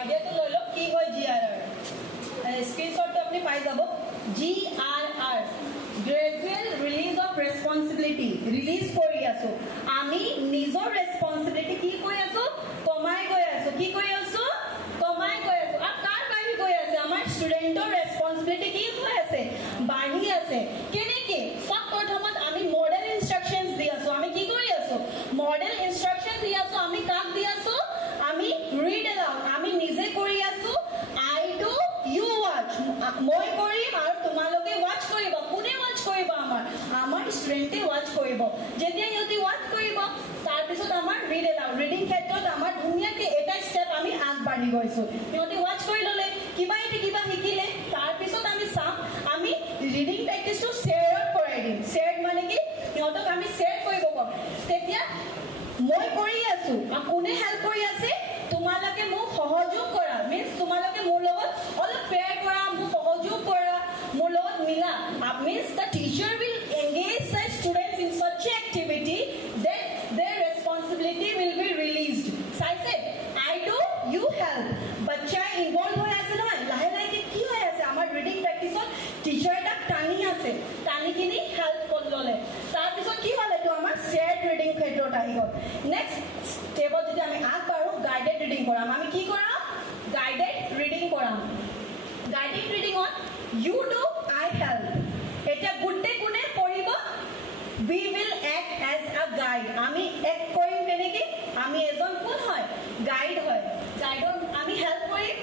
আইডিয়াটো লৈ লওক কি হয় GRR স্ক্ৰিনশ্বটটো আপুনি পাই যাব GRR gradual release of responsibility release কৰি আছো আমি নিজৰ ৰেছপন্সিবিলিটি কি কৰি আছো কমাই গৈ আছো কি কৰি আছো কমাই গৈ আছো আৰু কাৰ বাঢ়ি গৈ আছে আমাৰ ষ্টুডেণ্টৰ ৰেছপন্সিবিলিটি কি হৈ আছে বাঢ়ি আছে কেনেকে সব প্ৰথমত আমি মডেল ইনষ্ট্ৰাকচনছ দি আছো আমি কি কৰি আছো মডেল ইনষ্ট্ৰাকচন দি আছো আমি কাক দি আছো আমি ৰিড এলাউড আমি নিজে কৰি আছো আই ডু ইউ ৱাচ মই কৰিম আৰু তোমালোকে ৱাচ কৰিব কোনে ৱাচ কৰিব আমাৰ ষ্টুডেণ্টে ৱাচ কৰিব যেতিয়া ইহঁতে ৱাচ কৰিব তাৰপিছত আমাৰ ৰিড এলাউড ৰিডিং ক্ষেত্ৰত আমাৰ ধুনীয়াকৈ এটা ষ্টেপ আমি আগবাঢ়ি গৈছো ইহঁতে ৱাচ কৰি ল'লে কিবা শিকিলে তাৰপিছত আমি চাম আমি ৰিডিং প্ৰেক্টিছটো শ্বেয়াৰত কৰাই দিম শ্বেয়াৰ মানে কি ইহঁতক আমি শ্বেয়াৰ কৰিব ক'ম তেতিয়া মই কৰি আছো আৰু কোনে হেল্প কৰি আছে তোমালোকে মোক সহযোগ কৰা মিন্স তোমালোকে মোৰ লগত অলপ পেয়াৰ কৰা মোক সহযোগ কৰা মোৰ লগত মিলা means the teacher will engage the students in such activity that their responsibility will be released চাইছে I do you help বাচ্চা ইনভলভ হৈ আছে নহয় লাহে লাহে কি হৈ আছে আমাৰ ৰিডিং প্ৰেক্টিছত টিচাৰ এটা টানি কিনি হেল্প কৰি ল'লে তাৰপিছত কি হ'ল এইটো আমাৰ শ্বেয়াৰ্ড ৰিডিং ক্ষেত্ৰত আহি গ'ল নেক্সট ষ্টেপত যদি আমি আগবাঢ়ো গাইডেড ৰিডিং কৰাম আমি কি কৰাম গাইডেড ৰিডিং কৰাম গাইডেড ৰিডিঙত ইউ ডু আই হেল্প এতিয়া গোটেই কোনে পঢ়িব we will act as a guide আমি এক কৰিম কেনেকৈ আমি এজন কোন হয় গাইড হয় গাইডৰ আমি হেল্প কৰিম